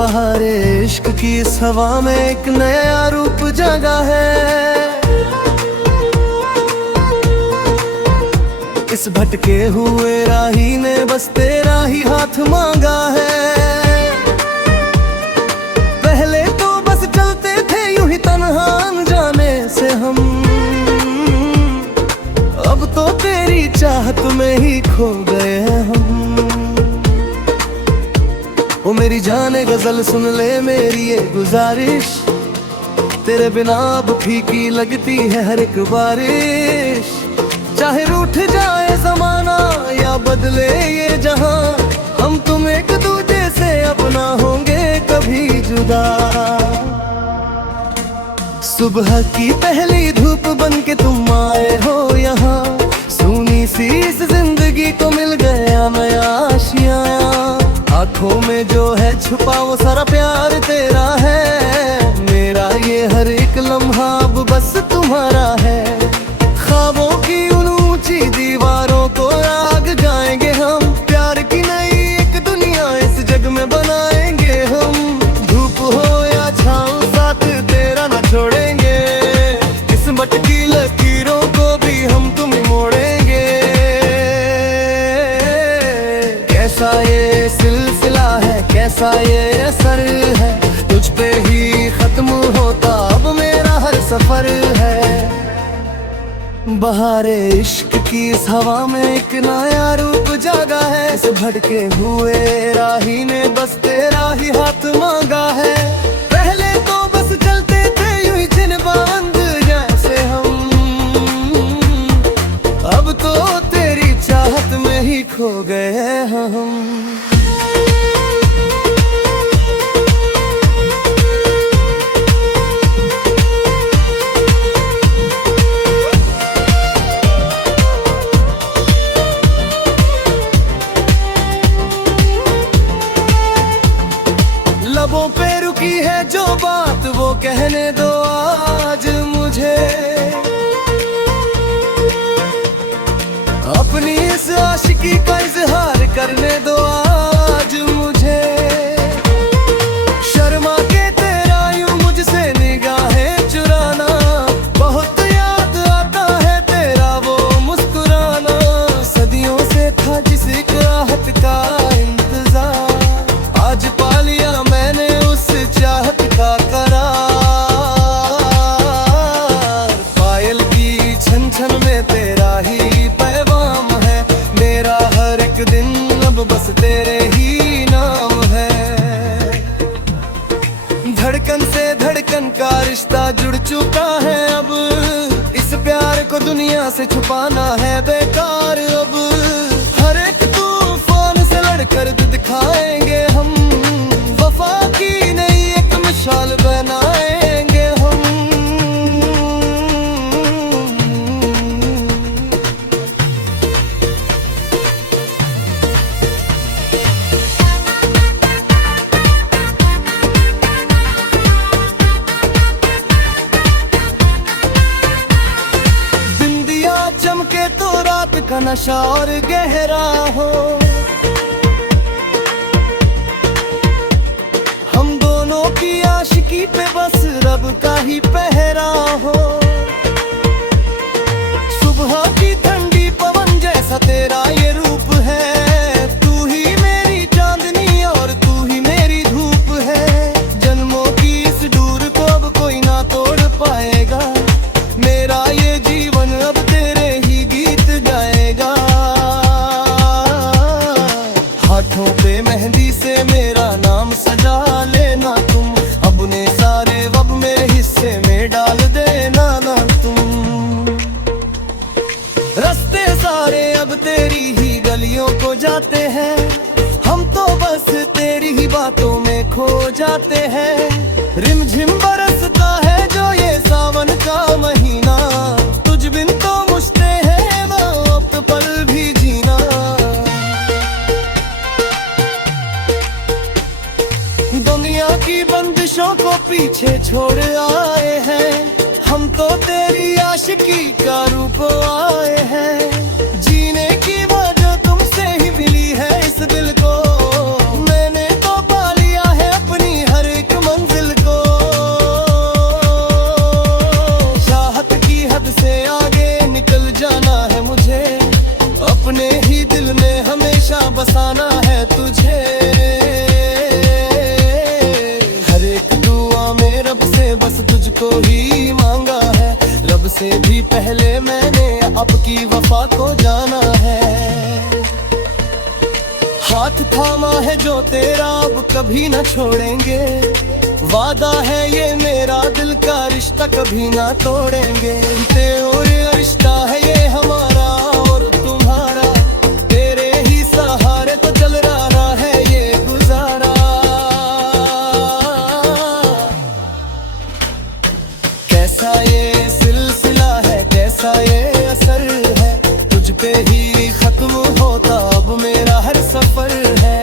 बहारे इश्क की इस हवा में एक नया रूप जगा है। इस भटके हुए राही ने बस तेरा ही हाथ मांगा है। पहले तो बस चलते थे यूं ही तन्हा अनजाने से हम, अब तो तेरी चाहत में ही खो गए हैं हम। ओ मेरी जाने गजल सुन ले मेरी ये गुजारिश, तेरे बिना अब फीकी लगती है हर एक बारिश। चाहे रूठ जाए जमाना या बदले ये जहां, हम तुम एक दूजे से अब ना होंगे कभी जुदा। सुबह की पहली धूप बन के तुम आए हो यहाँ, सूनी सी इस जिंदगी को मिल गया नया आशिया। आँखों में जो है छुपा वो सारा प्यार तेरा है। मेरा ये हर एक लम्हा अब बस तुम्हारा है। ख्वाबों की उन ऊंची दीवारों को आग गाएंगे हम, प्यार की नई एक दुनिया इस जग में बनाएंगे हम। धूप हो या छाँव साथ तेरा न छोड़ेंगे, किस्मत की लकीरों को भी हम तुम मोड़ेंगे। कैसा ये सिलसिला है, कैसा ये असर है, तुझ पे ही खत्म होता अब मेरा हर सफर है। बहारे इश्क की इस हवा में एक नया रूप जागा है। इस भटके हुए राही ने बस तेरा ही हाथ मांगा है। पहले तो बस चलते थे यूं ही जिन्बांद जैसे हम, अब तो तेरी चाहत में ही खो गए हैं हम। लबों पे रुकी है जो बात वो कहने दो आज मुझे। अपनी इस आशिकी का इजहार करने दो आज मुझे। शर्मा के तेरा यूं मुझसे निगाहें चुराना, बहुत याद आता है तेरा वो मुस्कुराना। सदियों से था जिस एक राहत का इंतजार, आज पा लिया मैंने उस चाहत का करार। पायल की छन छन में तेरा ही पैगाम है, मेरा हर एक दिन अब बस तेरे ही नाम है। धड़कन से धड़कन का रिश्ता जुड़ चुका है अब, इस प्यार को दुनिया से छुपाना है बेकार अब। हर एक तूफान से लड़कर दिखाएंगे हम, वफा की नई एक मिसाल बनाएंगे हम। दिन दिया चमके तो रात का नशा और गहरा हो, हम दोनों की आशिकी पे बस रब का ही पहरा हो। सुबह की ठंडी पवन जैसा तेरा ये रूप है, तू ही मेरी चांदनी और तू ही मेरी धूप है। जन्मों की इस डोर को अब कोई ना तोड़ पाएगा, मेरा ये जीवन अब तेरे ही गीत गाएगा। हाथों पे मेहंदी से मेरा नाम सजा लेना तुम, अपने सारे वब मेरे हिस्से में डाल देना ना तुम। रास्ते सारे अब तेरी ही गलियों को जाते हैं, हम तो बस तेरी ही बातों में खो जाते हैं। रिमझिम बरसता है जो ये सावन का महीना, तुझ बिन तो मुश्किल है वो वक्त पल भी जीना। दुनिया की बंदिशों को पीछे छोड़ आए हैं, हम तो तेरी आशिकी का रूप आए हैं। जीने की वजह तुमसे ही मिली है इस दिल को, मैंने तो पा लिया है अपनी की पहले मैंने अब की वफा को जाना है। हाथ थामा है जो तेरा अब कभी न छोड़ेंगे, वादा है ये मेरा दिल का रिश्ता कभी ना तोड़ेंगे। और ये रिश्ता है ये हमारा और तुम्हारा, तेरे ही सहारे तो चल रहा है ये गुजारा। कैसा ये सिलसिला है, कैसा ये असर है, तुझ पे ही खत्म होता अब मेरा हर सफर है।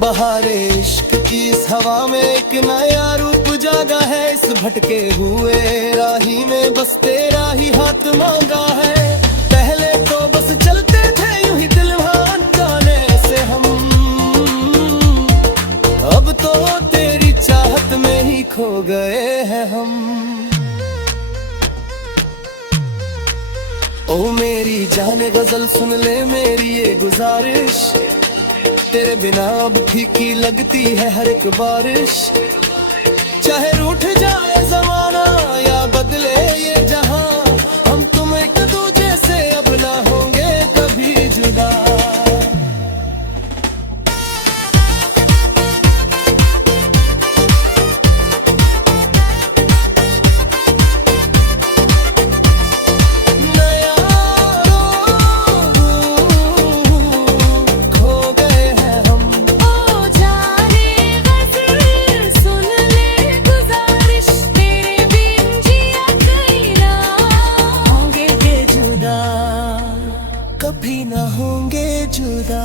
बहारे इश्क की इस हवा में एक नया रूप जागा है, इस भटके हुए राही में बस तेरा ही हाथ मांगा है। पहले तो बस चलते थे यूं ही दिल जाने से हम, अब तो तेरी चाहत में ही खो गए हैं हम। ओ मेरी जाने गजल सुन ले मेरी ये गुजारिश, तेरे बिना अब फीकी लगती है हर एक बारिश। चाहे रूठ जाए जमाना या बदले ये जहां, हम तुम एक दूजे से अब ना होंगे कभी जुदा। कभी ना होंगे जुदा।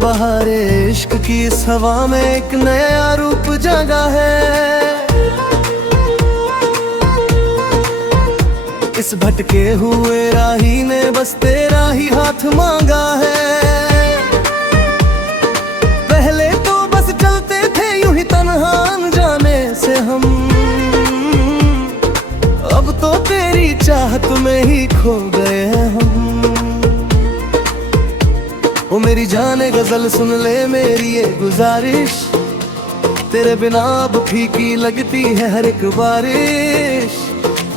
बहारे इश्क की इस हवा में एक नया रूप जागा है, इस भटके हुए राही ने बस तेरा ही हाथ मांगा है। पहले तो बस चलते थे यूं ही तन्हा अनजाने से हम, अब तो तेरी चाहत में ही खो गए हैं हम। ओ मेरी जाने गजल सुन ले मेरी ये गुजारिश, तेरे बिना अब फीकी लगती है हर एक बारिश।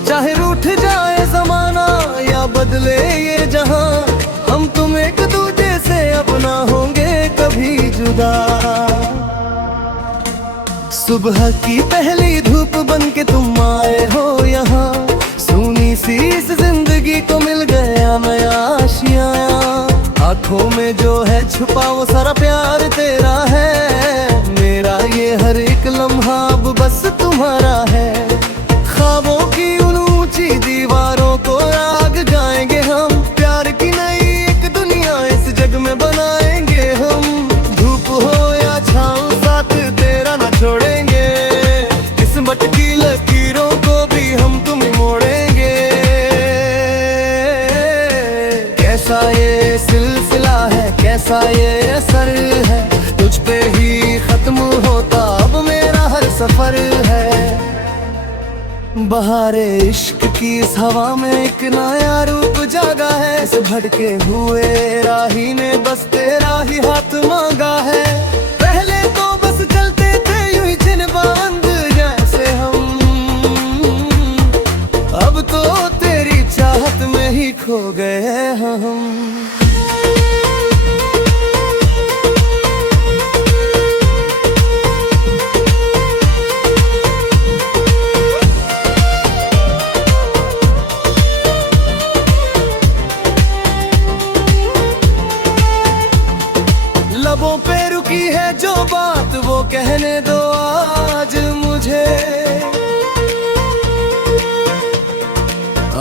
चाहे रूठ जाए जमाना या बदले ये जहां, हम तुम एक दूजे से अब ना होंगे कभी जुदा। सुबह की पहली धूप बन के तुम आए हो यहाँ, सूनी सी इस जिंदगी को मिल गया नया आशिया। आँखों में जो है छुपा वो सारा प्यार तेरा है, मेरा ये हर एक लम्हा अब बस तुम्हारा है। ख्वाबों की उन ऊंची दीवारों को आग गाएंगे हम, प्यार की नई एक दुनिया इस जग में बनाएंगे हम। धूप हो या छाँव साथ तेरा न छोड़ेंगे, किस्मत की लकीरों को भी हम तुम ही मोड़ेंगे। कैसा ये सिलसिला है, कैसा ये असर है, तुझ पे ही खत्म होता अब मेरा हर सफर है। बहारे इश्क की इस हवा में एक नया रूप जागा है, इस भटके हुए राही ने बस तेरा ही हाथ मांगा है। पहले तो बस चलते थे यूं ही जिन्बांद जैसे हम, अब तो तेरी चाहत में ही खो गए हैं हम। लबों पे रुकी है जो बात वो कहने दो आज मुझे,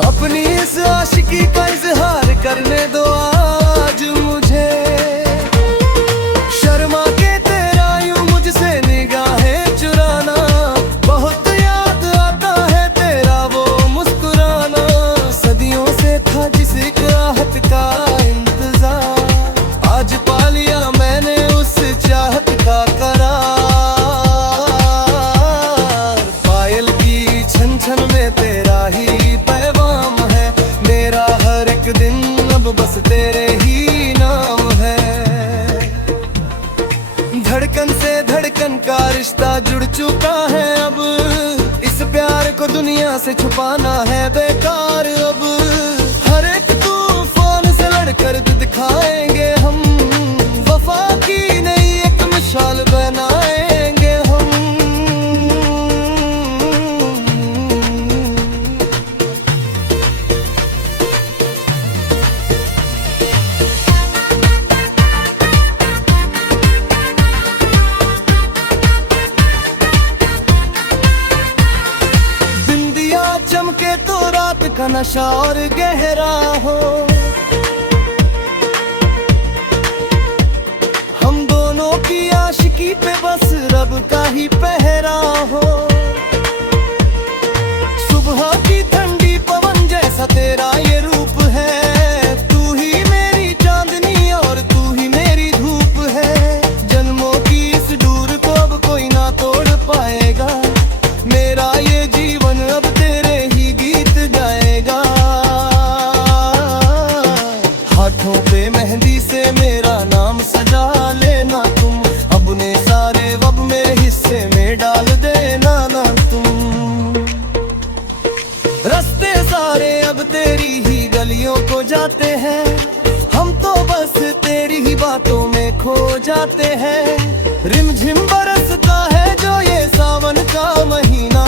अपनी इस आशिकी का इजहार करने दो आज मुझे। शर्मा के तेरा यूं मुझसे निगाहें चुराना, बहुत याद आता है तेरा वो मुस्कुराना। सदियों से था जिस राहत का इंतजार, आज पा लिया मैंने उस को दुनिया से छुपाना है बेकार अब। हर एक तूफान से लड़कर दिखाएंगे हम, वफा की नई एक मिसाल बनाएंगे हम। चमके तो रात का नशा और गहरा हो, हम दोनों की आशिकी पे बस रब का ही पहरा हो। सुबह की ठंडी पवन जैसा तेरा ये रूप है, तू ही मेरी चांदनी और तू ही मेरी धूप है। जन्मों की इस डोर को अब कोई ना तोड़ पाएगा, मेरा ये जीवन अब तेरे ही गीत गाएगा। हाथों पे मेहंदी से मेरा नाम सजा लेना तुम, अपने सारे वब मेरे हिस्से में डाल देना ना तुम। रास्ते सारे अब तेरी ही गलियों को जाते हैं, हम तो बस तेरी ही बातों में खो जाते हैं। रिमझिम बरसता है जो ये सावन का महीना,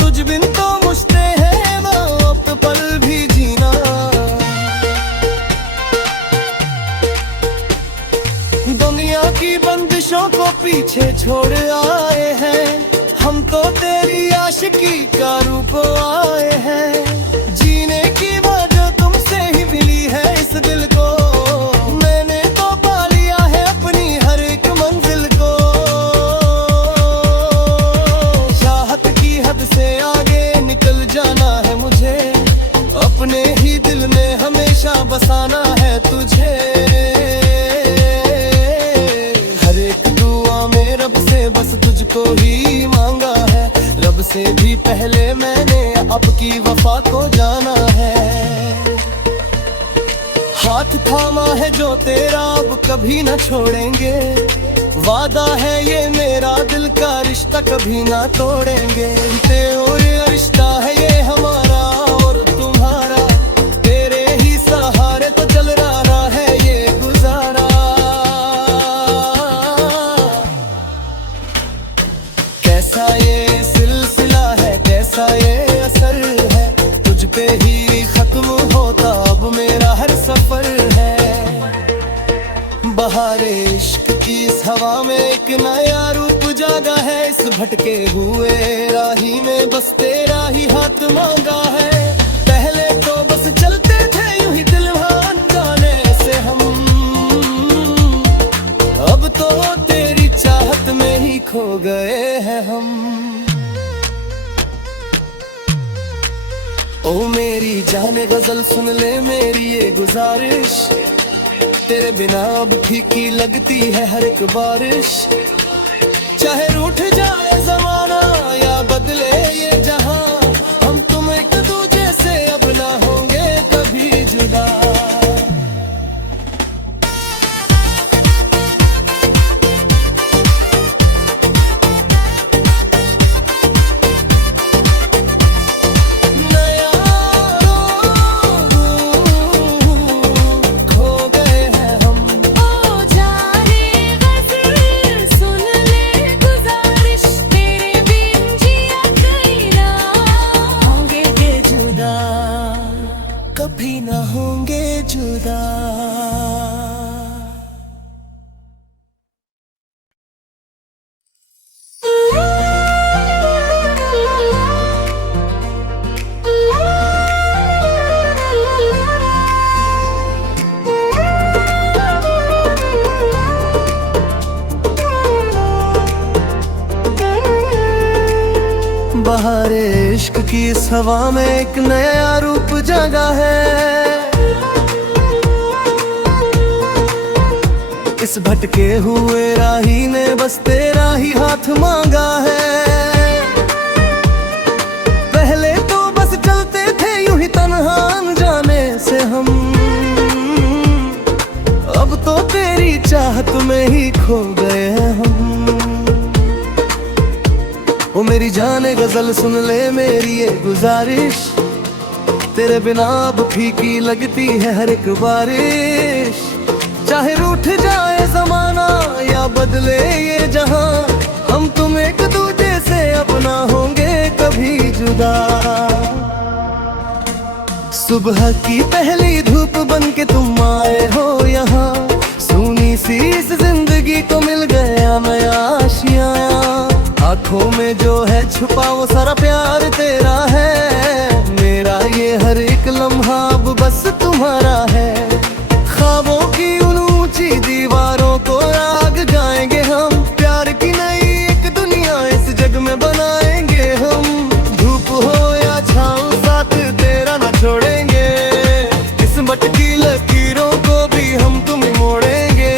तुझ बिन तो मुश्किल है वो अब पल भी जीना। दुनिया की बंदिशों को पीछे छोड़ आए हैं, हम तो तेरी आशिकी का रूप आए हैं। जीने की वजह तुमसे ही मिली है इस दिल को, मैंने तो पा लिया है अपनी हर एक मंजिल को। चाहत की हद से आगे निकल जाना है मुझे, अपने ही दिल में हमेशा बसाना है तुझे। हर एक दुआ में रब से बस तुझको ही मांगा है, रब से भी पहले मैंने आपकी वफा को जाना है। हाथ थामा है जो तेरा अब कभी न छोड़ेंगे, वादा है ये मेरा दिल का रिश्ता कभी ना तोड़ेंगे। और रिश्ता है ये हमारा और तुम्हारा, तेरे ही सहारे तो चल रहा है ये गुजारा। कैसा ये सिलसिला है, कैसा ये असर है, तुझ पे ही खत्म होता अब मेरा हर सफर है। बहारे इश्क की इस हवा में एक नया रूप जागा है, इस भटके हुए राही में बस तेरा ही हाथ मांगा है। पहले तो बस चलते थे यूं ही दिल अनजाने से हम, अब तो तेरी चाहत में ही खो गए हैं हम। ओ मेरी जाने गजल सुन ले मेरी ये गुजारिश, तेरे बिना अब फीकी लगती है हर एक बारिश। चाहे रूठ जाए जमाना या बदले ये जहां, हम तुम एक दूजे से अब ना होंगे कभी जुदा। कभी ना होंगे जुदा। बहारे इश्क की इस हवा में एक नया रूप जागा है, इस भटके हुए राही ने बस तेरा ही हाथ मांगा है। पहले तो बस चलते थे यूं ही तन्हा अनजाने से हम, अब तो तेरी चाहत में ही खो गए हैं हम। ओ मेरी जाने गजल सुन ले ले मेरी ये गुजारिश, तेरे बिना अब फीकी लगती है हर एक बारिश। चाहे रूठ जाए जमाना या बदले ये जहां, हम तुम एक दूजे से अपना होंगे कभी जुदा। सुबह की पहली धूप बन के तुम आए हो यहाँ, सूनी सी इस जिंदगी को मिल गया नया आशियाँ। आंखों में जो है छुपा वो सारा प्यार तेरा है, मेरा ये हर एक लम्हा अब बस तुम्हारा है। ख्वाबों की उन ऊंची दीवारों को आग गाएंगे हम, प्यार की नई एक दुनिया इस जग में बनाएंगे हम। धूप हो या छाँव साथ तेरा न छोड़ेंगे, किस्मत की लकीरों को भी हम तुम मोड़ेंगे।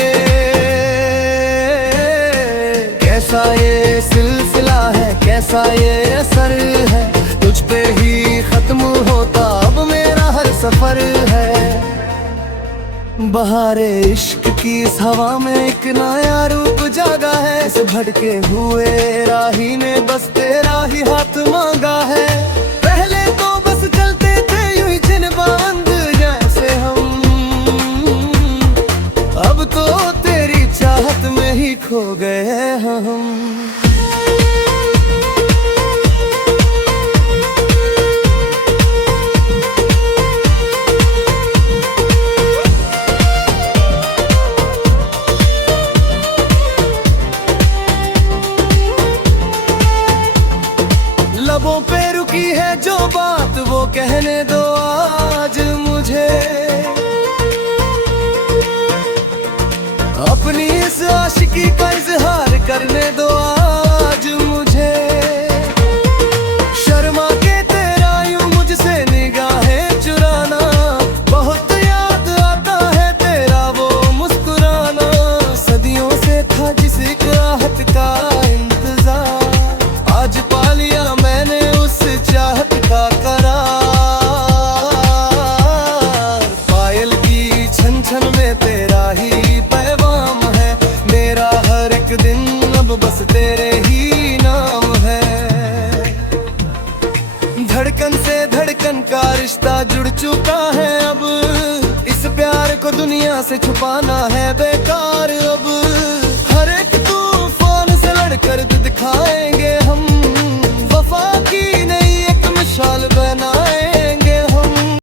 कैसा ये सिलसिला है, कैसा ये असर है, तुझ पे ही खत्म होता अब मेरा हर सफर है। बहारे इश्क की इस हवा में एक नया रूप जागा है, इस भटके हुए राही ने बस तेरा ही हाथ मांगा है। पहले तो बस चलते थे यूं ही जिन्बांध जैसे हम, अब तो तेरी चाहत में ही खो गए हैं हम। लबों पे रुकी है जो बात वो कहने दो आज मुझे, अपनी इस आशिकी का इजहार करने दो आज मुझे। शर्मा के तेरा यूं मुझसे निगाहें चुराना, बहुत याद आता है तेरा वो मुस्कुराना। सदियों से था जिस एक राहत का इंतजार, आज पा लिया मैंने उस चाहत का करार। पायल की छन छन में तेरा ही पैगाम है, मेरा हर एक दिन अब बस तेरे ही नाम है। धड़कन से धड़कन का रिश्ता जुड़ चुका है अब, इस प्यार को दुनिया से छुपाना है बेकार अब। हर एक तूफान से लड़कर दिखाएंगे हम,